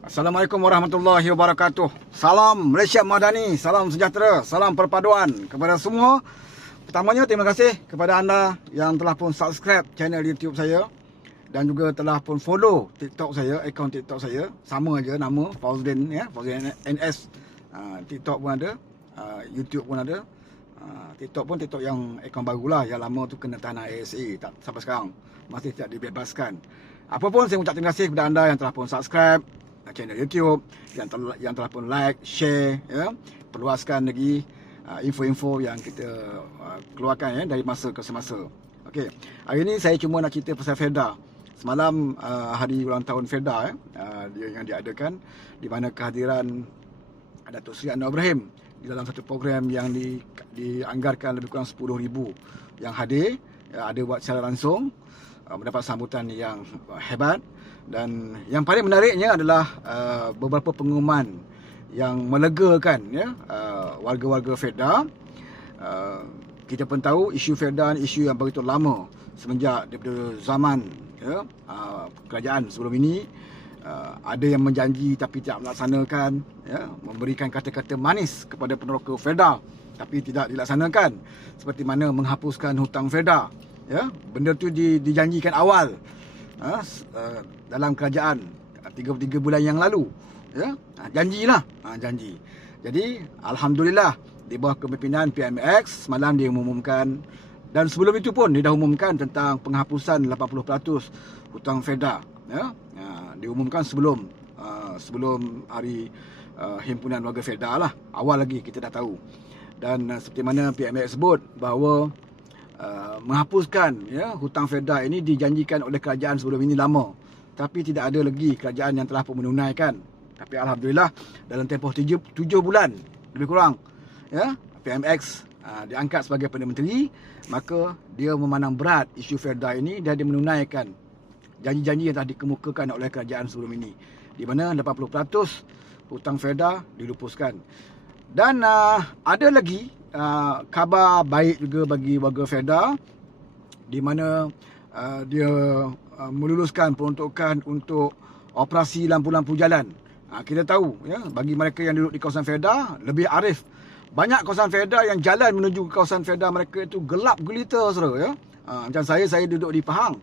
Assalamualaikum warahmatullahi wabarakatuh. Salam Malaysia Madani, salam sejahtera, salam perpaduan kepada semua. Pertamanya terima kasih kepada anda yang telah pun subscribe channel YouTube saya dan juga telah pun follow TikTok saya, akaun TikTok saya. Sama aja nama Fauzdin ya, Fauzdin NS. TikTok pun ada, YouTube pun ada. TikTok pun TikTok yang akaun barulah, yang lama tu kena tahan ASA tak sampai sekarang masih tidak dibebaskan. Apapun saya ucap terima kasih kepada anda yang telah pun subscribe channel YouTube, yang telah pun like, share ya, perluaskan lagi info-info yang kita keluarkan ya dari masa ke semasa. Okey, hari ini saya cuma nak cerita pasal FEDA. Semalam hari ulang tahun FEDA yang diadakan, di mana kehadiran Datuk Seri Anwar Ibrahim di dalam satu program yang dianggarkan lebih kurang 10,000 yang hadir, ada buat secara langsung, mendapat sambutan yang hebat. Dan yang paling menariknya adalah beberapa pengumuman yang melegakan ya, warga-warga FEDA. Kita pun tahu isu FEDA ni isu yang begitu lama, semenjak daripada zaman ya, kerajaan sebelum ini. Ada yang menjanji tapi tidak melaksanakan ya, memberikan kata-kata manis kepada peneroka FEDA tapi tidak dilaksanakan, seperti mana menghapuskan hutang FEDA ya. Benda tu dijanjikan awal dalam kerajaan 3 bulan yang lalu ya, janjilah, janji. Jadi alhamdulillah di bawah kepimpinan PMX semalam dia umumkan, dan sebelum itu pun dia dah umumkan tentang penghapusan 80% hutang FEDA ya. Diumumkan sebelum hari himpunan warga FEDA lah, awal lagi kita dah tahu. Dan seperti mana PMX sebut bahawa menghapuskan ya, hutang FEDA ini dijanjikan oleh kerajaan sebelum ini lama, tapi tidak ada lagi kerajaan yang telah pun menunaikan. Tapi alhamdulillah dalam tempoh 7 bulan lebih kurang ya, PMX diangkat sebagai Perdana Menteri, maka dia memandang berat isu FEDA ini dan dia menunaikan janji-janji yang telah dikemukakan oleh kerajaan sebelum ini, di mana 80% hutang FEDA dilupuskan. Dan ada lagi khabar baik juga bagi warga FEDA, di mana dia meluluskan peruntukan untuk operasi lampu-lampu jalan. Kita tahu ya, bagi mereka yang duduk di kawasan FEDA lebih arif, banyak kawasan FEDA yang jalan menuju ke kawasan FEDA mereka itu gelap gulita saudara ya. Macam saya duduk di Pahang.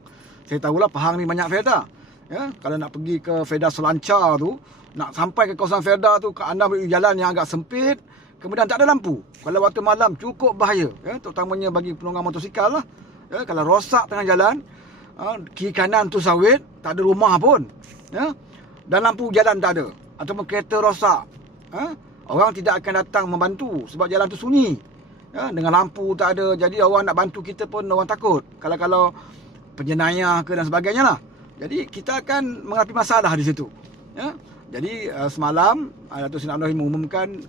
Saya tahulah Pahang ni banyak FEDA ya. Kalau nak pergi ke FEDA Selancar tu, nak sampai ke kawasan FEDA tu, anda melalui jalan yang agak sempit, kemudian tak ada lampu. Kalau waktu malam cukup bahaya ya, terutamanya bagi penunggang motosikal lah ya. Kalau rosak tengah jalan, kiri kanan tu sawit, tak ada rumah pun ya, dan lampu jalan tak ada, ataupun kereta rosak orang tidak akan datang membantu sebab jalan tu sunyi ya, dengan lampu tak ada. Jadi orang nak bantu kita pun orang takut, kalau penjenayah ke dan sebagainya lah. Jadi kita akan menghadapi masalah di situ ya. Jadi semalam Datuk Seri Anwar mengumumkan,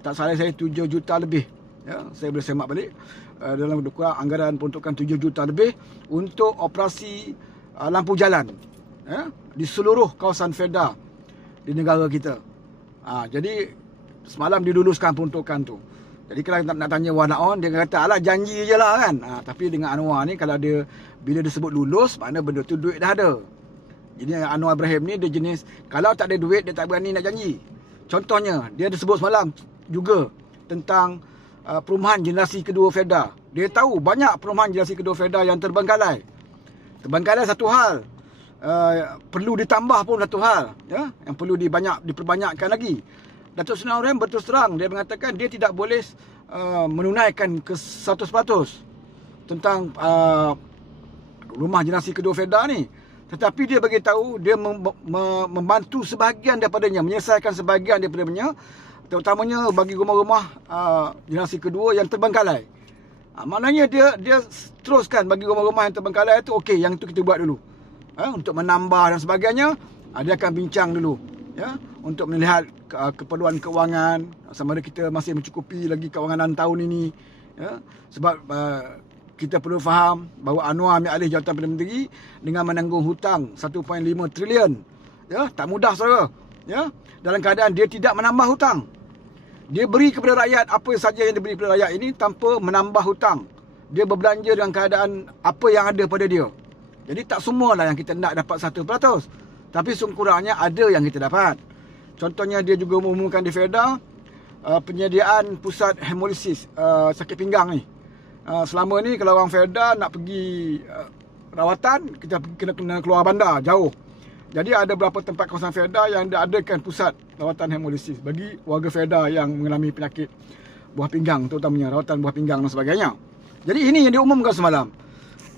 tak salah saya 7 juta lebih ya, saya boleh semak balik, dalam kurang anggaran peruntukan 7 juta lebih untuk operasi lampu jalan ya, di seluruh kawasan FEDA di negara kita. Jadi semalam diluluskan peruntukan tu. Jadi kalau nak tanya Wanaon, dia kata alah janji je lah kan. Tapi dengan Anwar ni, kalau dia bila dia sebut lulus, makna benda tu duit dah ada. Jadi Anwar Ibrahim ni dia jenis, kalau tak ada duit dia tak berani nak janji. Contohnya dia ada sebut semalam juga tentang perumahan generasi kedua FEDA. Dia tahu banyak perumahan generasi kedua FEDA yang terbengkalai. Terbengkalai satu hal, perlu ditambah pun satu hal ya, yang perlu diperbanyakkan lagi. Datuk Seri Anwar berterus terang, dia mengatakan dia tidak boleh menunaikan ke 100% tentang rumah generasi kedua FEDA ni, tetapi dia bagi tahu dia membantu sebahagian daripadanya, menyelesaikan sebahagian daripadanya, terutamanya bagi rumah-rumah generasi kedua yang terbengkalai. Maknanya dia teruskan bagi rumah-rumah yang terbengkalai itu, okey, yang itu kita buat dulu untuk menambah dan sebagainya. Dia akan bincang dulu ya, untuk melihat keperluan kewangan, sama ada kita masih mencukupi lagi kewangan tahun ini ya. Sebab kita perlu faham bahawa Anwar ambil alih jawatan Perdana Menteri dengan menanggung hutang 1.5 trilion ya, tak mudah saudara ya. Dalam keadaan dia tidak menambah hutang, dia beri kepada rakyat apa saja yang diberi kepada rakyat ini tanpa menambah hutang. Dia berbelanja dengan keadaan apa yang ada pada dia. Jadi tak semualah yang kita nak dapat 100%, tapi sekurang-kurangnya ada yang kita dapat. Contohnya dia juga mengumumkan di FEDA penyediaan pusat hemolisis sakit pinggang ni. Selama ni kalau orang FEDA nak pergi rawatan, kita kena keluar bandar jauh. Jadi ada beberapa tempat kawasan FEDA yang diadakan pusat rawatan hemolisis bagi warga FEDA yang mengalami penyakit buah pinggang, terutamanya rawatan buah pinggang dan sebagainya. Jadi ini yang diumumkan semalam.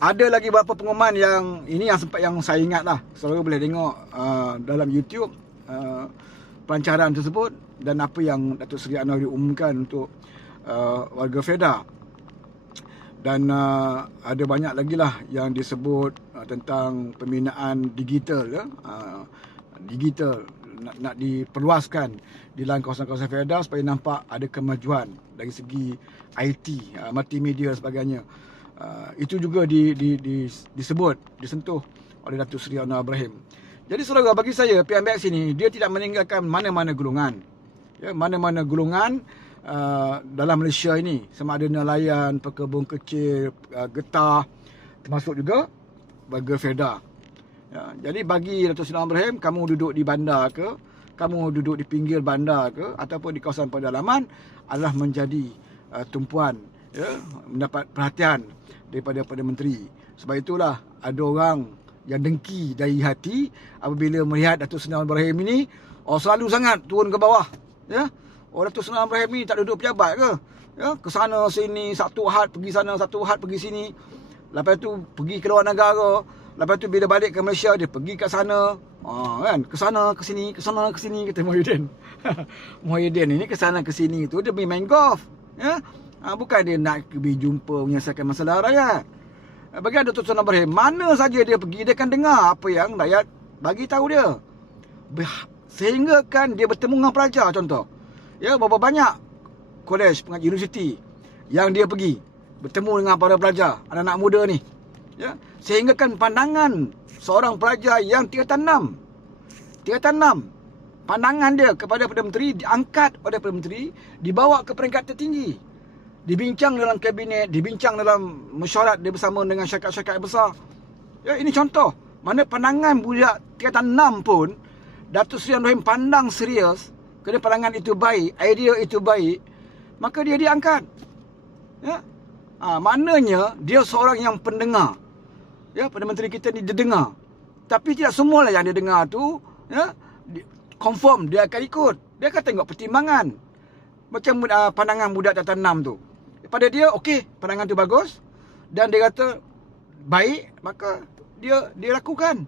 Ada lagi beberapa pengumuman yang ini yang saya ingat lah. Saudara boleh tengok dalam YouTube pelancaran tersebut dan apa yang Datuk Seri Anwar diumumkan untuk warga FEDA. Dan ada banyak lagi lah yang disebut tentang pembinaan digital ya. Digital nak diperluaskan di dalam kawasan-kawasan FEDA supaya nampak ada kemajuan dari segi IT, multimedia dan sebagainya. Itu juga disebut, disentuh oleh Datuk Seri Anwar Ibrahim. Jadi saudara, bagi saya PMX ini dia tidak meninggalkan mana-mana golongan. Ya, mana-mana golongan dalam Malaysia ini, sama ada nelayan, pekebun kecil, getah, termasuk juga warga FEDA. Ya, jadi bagi Datuk Seri Anwar Ibrahim, kamu duduk di bandar ke, kamu duduk di pinggir bandar ke, ataupun di kawasan pedalaman, adalah menjadi tumpuan, ya, mendapat perhatian daripada Perdana Menteri. Sebab itulah ada orang yang dengki dari hati apabila melihat Datuk Seri Anwar Ibrahim ini selalu sangat turun ke bawah, ya. Datuk Seri Anwar Ibrahim ni tak duduk pejabat ke? Ya, ke sana sini, satu had pergi sana, satu had pergi sini. Lepas tu pergi ke luar negara. Lepas tu bila balik ke Malaysia dia pergi kat sana. Kan? Ke sana ke sini, ke sana ke sini, kata Muhyiddin. Muhyiddin ini ke sana ke sini tu dia pergi main golf, ya. Bukan dia nak pergi jumpa menyelesaikan masalah rakyat. Bagi Datuk Seri Anwar Ibrahim, mana saja dia pergi, dia akan dengar apa yang rakyat bagi tahu dia. Sehingga kan dia bertemu dengan pelajar, contoh. Ya, berapa banyak kolej, universiti yang dia pergi bertemu dengan para pelajar, anak-anak muda ni. Ya, sehingga kan pandangan seorang pelajar yang tingkatan 6, pandangan dia kepada Perdana Menteri diangkat oleh Perdana Menteri, dibawa ke peringkat tertinggi. Dibincang dalam kabinet, dibincang dalam mesyuarat dia bersama dengan syarikat-syarikat besar. Ya, ini contoh mana pandangan budak tingkatan 6 pun Datuk Seri Anwar Ibrahim pandang serius, kerana pandangan itu baik, idea itu baik, maka dia diangkat. Ya. Maknanya dia seorang yang pendengar. Ya, Perdana Menteri kita ni dia dengar. Tapi tidak semualah yang dia dengar tu, ya, confirm dia akan ikut. Dia akan tengok pertimbangan. Macam pandangan budak tingkatan 6 tu. Pada dia, okey, pandangan tu bagus dan dia kata baik, maka dia lakukan.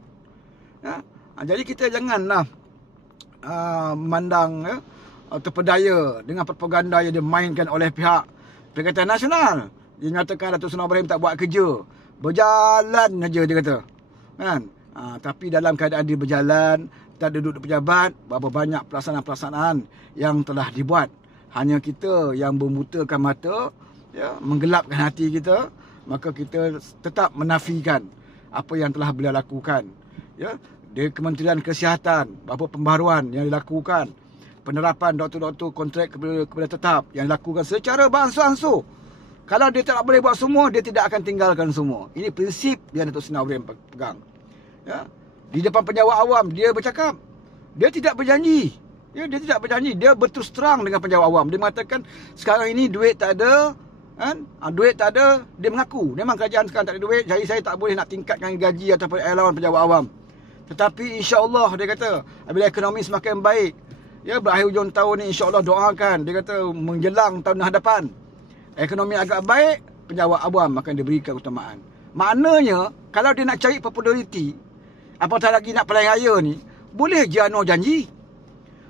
Ya. Jadi kita janganlah memandang, ya, terpedaya dengan propaganda yang dimainkan oleh pihak Perikatan Nasional. Dia nyatakan Datuk Seri Anwar Ibrahim tak buat kerja, berjalan saja dia kata, kan? Tapi dalam keadaan dia berjalan, tak duduk di pejabat, berapa banyak pelaksanaan-pelaksanaan yang telah dibuat. Hanya kita yang membutakan mata, ya, menggelapkan hati kita, maka kita tetap menafikan apa yang telah beliau lakukan. Ya, di Kementerian Kesihatan, berapa pembaharuan yang dilakukan, penerapan doktor-doktor kontrak kepada tetap yang dilakukan secara beransur-ansur. Kalau dia tak boleh buat semua, dia tidak akan tinggalkan semua. Ini prinsip yang Datuk Seri Anwar Ibrahim pegang. Ya, di depan penjawat awam dia bercakap, dia tidak berjanji. Ya, dia tidak berjanji, dia berterus terang dengan penjawat awam. Dia mengatakan sekarang ini duit tak ada, kan? Duit tak ada, dia mengaku memang kerajaan sekarang tak ada duit, jadi saya tak boleh nak tingkatkan gaji ataupun allowance penjawat awam. Tetapi insya-Allah dia kata, apabila ekonomi semakin baik, ya, berakhir hujung tahun ni insya-Allah doakan, dia kata menjelang tahun hadapan, ekonomi agak baik, penjawat awam akan diberikan keutamaan. Maknanya kalau dia nak cari populariti, apatah lagi nak pilihan raya ni, boleh je Anwar janji,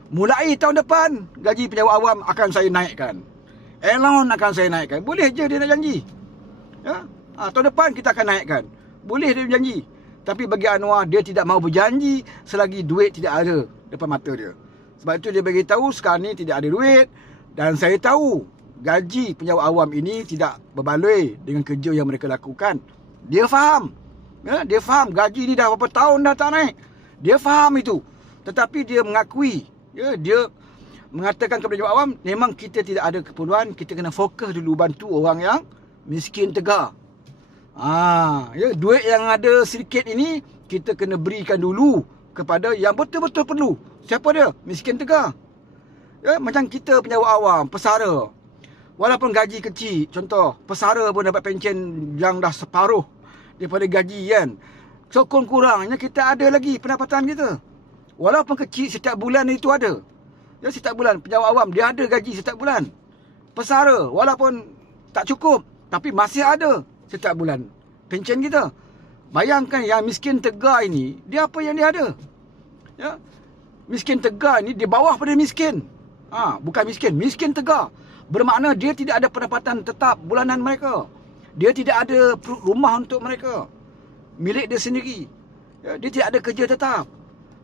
mulai tahun depan gaji penjawat awam akan saya naikkan, allowance akan saya naikkan. Boleh je dia nak janji, ya? Tahun depan kita akan naikkan. Boleh dia janji. Tapi bagi Anwar, dia tidak mahu berjanji selagi duit tidak ada depan mata dia. Sebab itu dia beritahu sekarang ni tidak ada duit, dan saya tahu gaji penjawat awam ini tidak berbaloi dengan kerja yang mereka lakukan. Dia faham, ya, dia faham gaji ni dah berapa tahun dah tak naik. Dia faham itu. Tetapi dia mengakui, ya, dia mengatakan kepada penjawat awam, memang kita tidak ada keperluan, kita kena fokus dulu bantu orang yang miskin tegar. Ya, duit yang ada sedikit ini kita kena berikan dulu kepada yang betul-betul perlu, Siapa dia? Miskin tegar. Ya, macam kita penjawat awam, pesara. Walaupun gaji kecil, contoh, pesara pun dapat pencen yang dah separuh daripada gaji kan. So, kurang-kurangnya kita ada lagi pendapatan kita. Walaupun kecil, setiap bulan itu ada. Ya, setiap bulan, penjawat awam, dia ada gaji setiap bulan. Pesara, walaupun tak cukup, tapi masih ada setiap bulan pencen kita. Bayangkan yang miskin tegar ini, dia apa yang dia ada? Ya, miskin tegar ini di bawah pada miskin. Bukan miskin, miskin tegar. Bermakna dia tidak ada pendapatan tetap bulanan mereka. Dia tidak ada rumah untuk mereka, milik dia sendiri. Ya, dia tidak ada kerja tetap.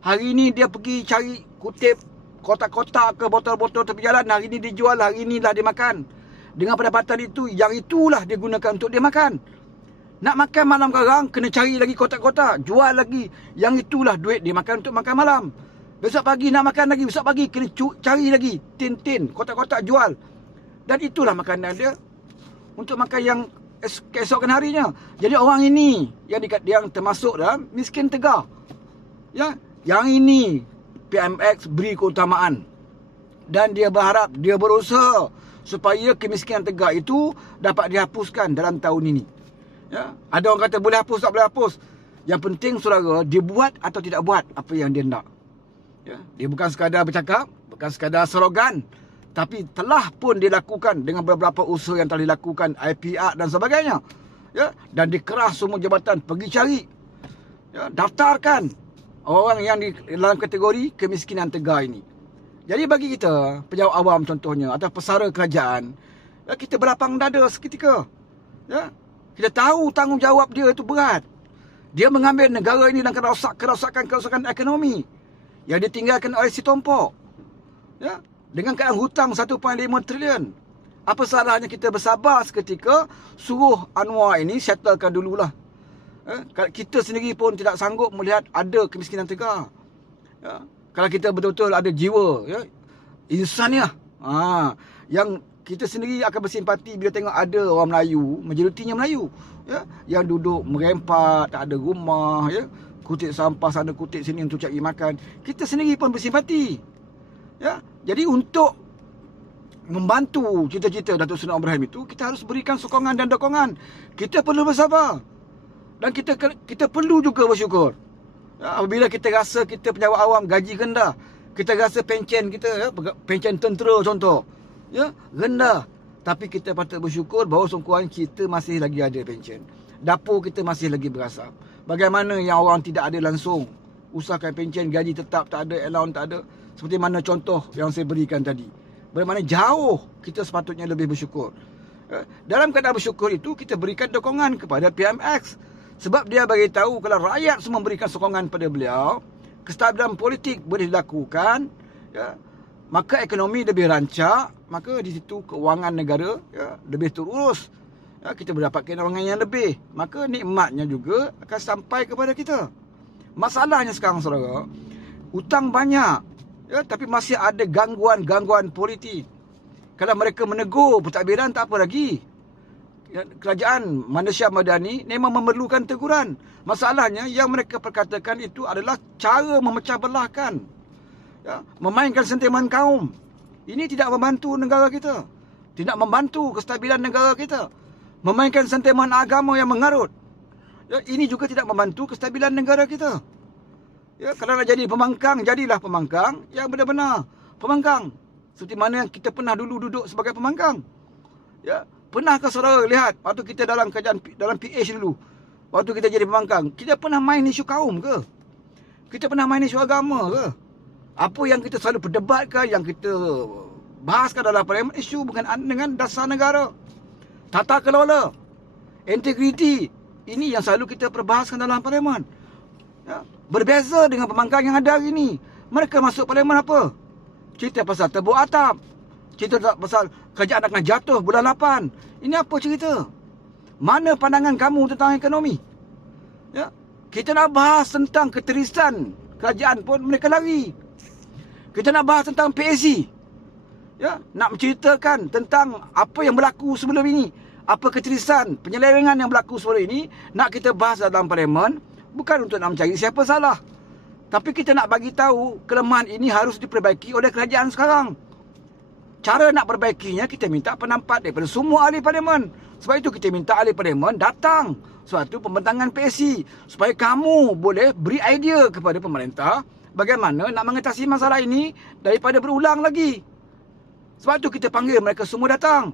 Hari ini dia pergi cari kutip kotak-kotak ke botol-botol tepi jalan. Hari ini dijual, hari inilah dia makan. Dengan pendapatan itu, yang itulah dia gunakan untuk dia makan. Nak makan malam garang, kena cari lagi kotak-kotak, jual lagi. Yang itulah duit dia makan untuk makan malam. Besok pagi nak makan lagi, besok pagi kena cari lagi tin-tin, kotak-kotak jual. Dan itulah makanan dia untuk makan yang keesokan harinya. Jadi orang ini yang termasuk dalam miskin tegar. Ya, yang ini PMX beri keutamaan. Dan dia berharap, dia berusaha supaya kemiskinan tegar itu dapat dihapuskan dalam tahun ini. Ya, ada orang kata boleh hapus, tak boleh hapus. Yang penting saudara, dia buat atau tidak buat apa yang dia nak. Ya, dia bukan sekadar bercakap, bukan sekadar slogan, tapi telah pun dilakukan dengan beberapa usaha yang telah dilakukan, IPR dan sebagainya. Ya, dan dikerah semua jabatan pergi cari, ya, daftarkan orang yang di dalam kategori kemiskinan tegar ini. Jadi bagi kita, penjawat awam contohnya, atau pesara kerajaan, ya, kita berlapang dada seketika. Ya, kita tahu tanggungjawab dia itu berat. Dia mengambil negara ini dalam kerosakan ekonomi yang ditinggalkan oleh si tompok. Ya, dengan keadaan hutang 1.5 trilion. Apa salahnya kita bersabar seketika, suruh Anwar ini settlekan dululah. Kita sendiri pun tidak sanggup melihat ada kemiskinan tegar. Ya, kalau kita betul-betul ada jiwa, ya, insaniah, yang kita sendiri akan bersimpati bila tengok ada orang Melayu, majoritinya Melayu, ya, yang duduk merempat, tak ada rumah, ya, kutip sampah sana kutip sini untuk cari makan. Kita sendiri pun bersimpati. Ya, jadi untuk membantu cita-cita Datuk Seri Anwar Ibrahim itu, kita harus berikan sokongan dan dokongan. Kita perlu bersabar. Dan kita perlu juga bersyukur. Ya, apabila kita rasa kita penjawat awam gaji rendah, kita rasa pencen kita, ya, pencen tentera contoh, ya, rendah, tapi kita patut bersyukur bahawa sungguhan kita masih lagi ada pencen. Dapur kita masih lagi berasap. Bagaimana yang orang tidak ada langsung usahakan pencen, gaji tetap tak ada, allowance tak ada, seperti mana contoh yang saya berikan tadi. Bagaimana jauh kita sepatutnya lebih bersyukur. Dalam keadaan bersyukur itu, kita berikan dokongan kepada PMX. Sebab dia bagi tahu kalau rakyat semua memberikan sokongan pada beliau, kestabilan politik boleh dilakukan, ya, maka ekonomi lebih rancak, maka di situ kewangan negara, ya, lebih terurus. Ya, kita mendapat kewangan yang lebih, maka nikmatnya juga akan sampai kepada kita. Masalahnya sekarang saudara, hutang banyak, ya, tapi masih ada gangguan-gangguan politik. Kalau mereka menegur pentadbiran, tak apa lagi. Kerajaan Malaysia Madani memang memerlukan teguran. Masalahnya yang mereka perkatakan itu adalah cara memecah belahkan, ya, memainkan sentimen kaum. Ini tidak membantu negara kita, tidak membantu kestabilan negara kita. Memainkan sentimen agama yang mengarut, ya, ini juga tidak membantu kestabilan negara kita. Ya, kalau nak jadi pembangkang, jadilah pembangkang yang benar-benar pembangkang. Seperti mana yang kita pernah dulu duduk sebagai pembangkang. Ya, pernahkah saudara lihat waktu kita dalam kerajaan, dalam PH dulu, waktu kita jadi pembangkang, kita pernah main isu kaum ke? Kita pernah main isu agama ke? Apa yang kita selalu perdebatkan, yang kita bahaskan dalam parlimen, isu bukan dengan dasar negara, tata kelola, integriti. Ini yang selalu kita perbahaskan dalam parlimen. Ya, berbeza dengan pembangkang yang ada hari ini. Mereka masuk parlimen apa? Cerita pasal tebuk atap, cerita pasal kerajaan akan jatuh bulan 8. Ini apa cerita? Mana pandangan kamu tentang ekonomi? Ya, kita nak bahas tentang keterisan kerajaan pun mereka lari. Kita nak bahas tentang PAC, ya, nak menceritakan tentang apa yang berlaku sebelum ini, apa keterisan penyelewengan yang berlaku sebelum ini, nak kita bahas dalam parlimen, bukan untuk nak mencari siapa salah, Tapi kita nak bagi tahu kelemahan ini harus diperbaiki oleh kerajaan sekarang. Cara nak perbaikinya, kita minta pendapat daripada semua ahli parlimen. Sebab itu kita minta ahli parlimen datang suatu pembentangan PSC supaya kamu boleh beri idea kepada pemerintah bagaimana nak mengatasi masalah ini daripada berulang lagi. Sebab itu kita panggil mereka semua datang.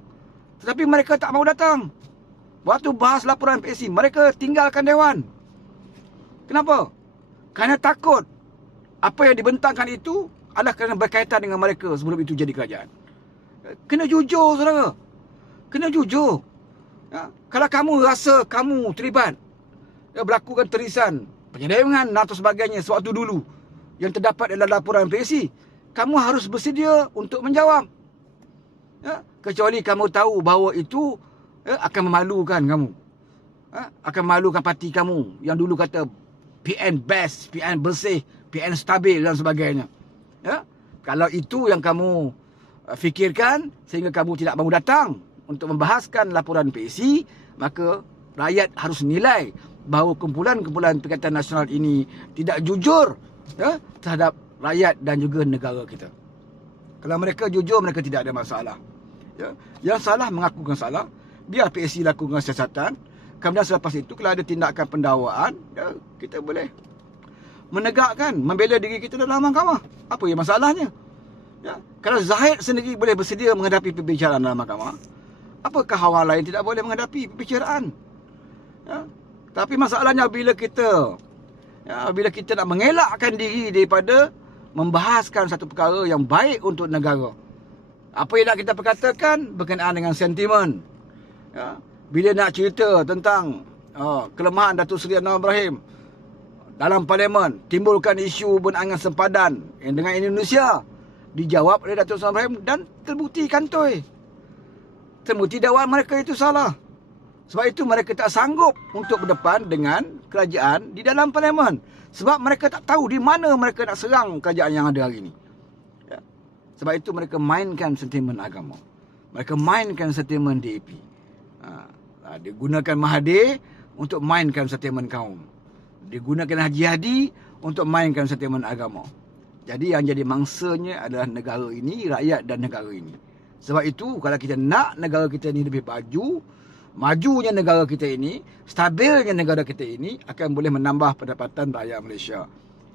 Tetapi mereka tak mahu datang. Waktu bahas laporan PSC, mereka tinggalkan Dewan. Kenapa? Kerana takut apa yang dibentangkan itu adalah kerana berkaitan dengan mereka sebelum itu jadi kerajaan. Kena jujur, saudara. Kena jujur. Ya, kalau kamu rasa kamu terlibat, ya, berlakukan terisan, penyelewengan atau sebagainya sewaktu dulu yang terdapat dalam laporan PSC, kamu harus bersedia untuk menjawab. Ya, kecuali kamu tahu bahawa itu akan memalukan kamu. Akan memalukan parti kamu yang dulu kata PN best, PN bersih, PN stabil dan sebagainya. Ya, kalau itu yang kamu fikirkan sehingga kamu tidak mahu datang untuk membahaskan laporan PSC, maka rakyat harus nilai bahawa kumpulan-kumpulan Perikatan Nasional ini tidak jujur, ya, terhadap rakyat dan juga negara kita. Kalau mereka jujur, mereka tidak ada masalah. Ya, yang salah mengakukan salah, biar PSC lakukan siasatan. Kemudian selepas itu kalau ada tindakan pendakwaan, ya, kita boleh menegakkan, membela diri kita dalam mahkamah. Apa yang masalahnya? Ya, kalau Zahid sendiri boleh bersedia menghadapi perbicaraan dalam mahkamah, apakah orang lain tidak boleh menghadapi perbicaraan? Ya, tapi masalahnya bila kita nak mengelakkan diri daripada membahaskan satu perkara yang baik untuk negara, apa yang nak kita perkatakan berkenaan dengan sentimen. Ya, bila nak cerita tentang kelemahan Datuk Seri Anwar Ibrahim dalam parlimen, timbulkan isu benangan sempadan yang dengan Indonesia, dijawab oleh Datuk Seri Ibrahim dan terbukti kantoi. Terbukti dakwaan mereka itu salah. Sebab itu mereka tak sanggup untuk berdepan dengan kerajaan di dalam parlimen. Sebab mereka tak tahu di mana mereka nak serang kerajaan yang ada hari ini. Ya. Sebab itu mereka mainkan sentimen agama. Mereka mainkan sentimen DAP. Dia gunakan Mahathir untuk mainkan sentimen kaum. Dia gunakan Haji Hadi untuk mainkan sentimen agama. Jadi yang jadi mangsanya adalah negara ini, rakyat dan negara ini. Sebab itu kalau kita nak negara kita ini lebih maju, majunya negara kita ini, stabilnya negara kita ini akan boleh menambah pendapatan rakyat Malaysia.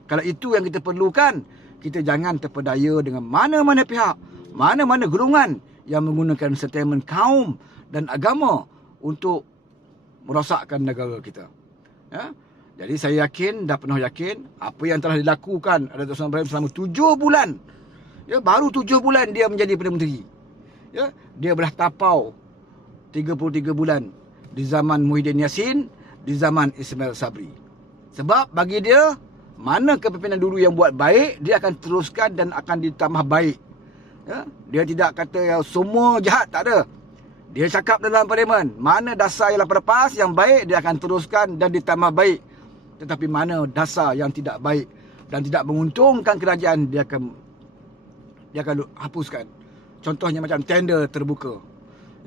Kalau itu yang kita perlukan, kita jangan terpedaya dengan mana-mana pihak, mana-mana golongan yang menggunakan sentimen kaum dan agama untuk merosakkan negara kita. Ya? Jadi saya yakin, dah penuh yakin, apa yang telah dilakukan oleh Datuk Seri Ibrahim selama 7 bulan. Ya, baru 7 bulan dia menjadi Perdana Menteri. Ya, dia belah tapau 33 bulan di zaman Muhyiddin Yassin, di zaman Ismail Sabri. Sebab bagi dia, mana kepimpinan dulu yang buat baik, dia akan teruskan dan akan ditambah baik. Ya, dia tidak kata yang semua jahat, tak ada. Dia cakap dalam parlimen, mana dasar yang lepas yang baik, dia akan teruskan dan ditambah baik. Tetapi mana dasar yang tidak baik dan tidak menguntungkan kerajaan, dia akan hapuskan. Contohnya macam tender terbuka.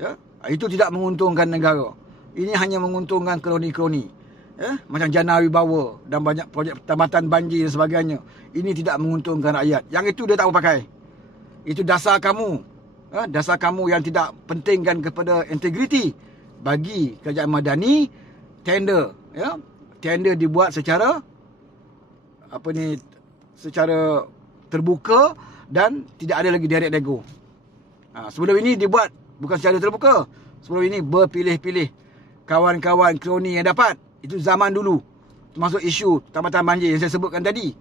Ya, itu tidak menguntungkan negara. Ini hanya menguntungkan kroni-kroni. Ya, macam Jana Wibawa dan banyak projek tambatan banjir dan sebagainya. Ini tidak menguntungkan rakyat. Yang itu dia tak mau pakai. Itu dasar kamu. Dasar kamu yang tidak pentingkan kepada integriti. Bagi kerajaan Madani, tender. Ya, tender dibuat secara secara terbuka dan tidak ada lagi direct nego. Sebelum ini dibuat bukan secara terbuka. Sebelum ini berpilih-pilih kawan-kawan kroni yang dapat. Itu zaman dulu. Termasuk isu tambatan banjir yang saya sebutkan tadi.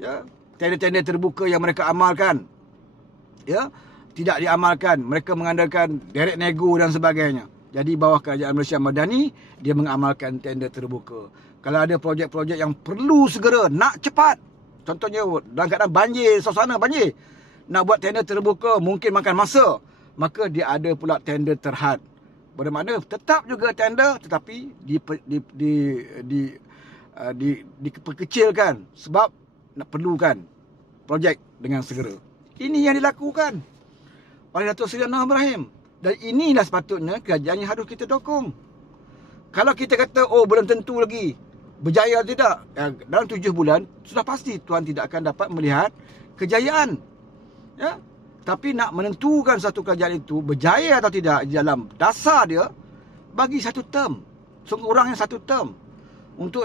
Ya, tender-tender terbuka yang mereka amalkan, ya, tidak diamalkan. Mereka mengandalkan direct nego dan sebagainya. Jadi bawah kerajaan Malaysia Madani, dia mengamalkan tender terbuka. Kalau ada projek-projek yang perlu segera, nak cepat. Contohnya dalam keadaan banjir, suasana banjir, nak buat tender terbuka mungkin makan masa. Maka dia ada pula tender terhad. Bermakna tetap juga tender tetapi diperkecilkan sebab nak perlukan projek dengan segera. Ini yang dilakukan oleh Datuk Seri Anwar Ibrahim. Dan inilah sepatutnya kerajaan yang harus kita dokong. Kalau kita kata, oh belum tentu lagi, berjaya atau tidak, dalam 7 bulan sudah pasti tuan tidak akan dapat melihat kejayaan. Ya. Tapi nak menentukan satu kerajaan itu berjaya atau tidak di dalam dasar dia, bagi satu term. Seorang yang satu term. Untuk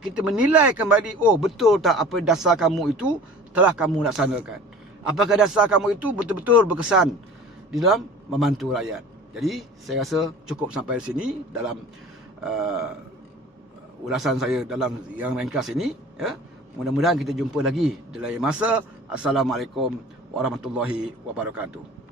kita menilai kembali, oh betul tak apa dasar kamu itu telah kamu laksanakan. Apakah dasar kamu itu betul-betul berkesan di dalam membantu rakyat. Jadi saya rasa cukup sampai sini dalam ulasan saya dalam yang ringkas ini, ya. Mudah-mudahan kita jumpa lagi di lain masa. Assalamualaikum warahmatullahi wabarakatuh.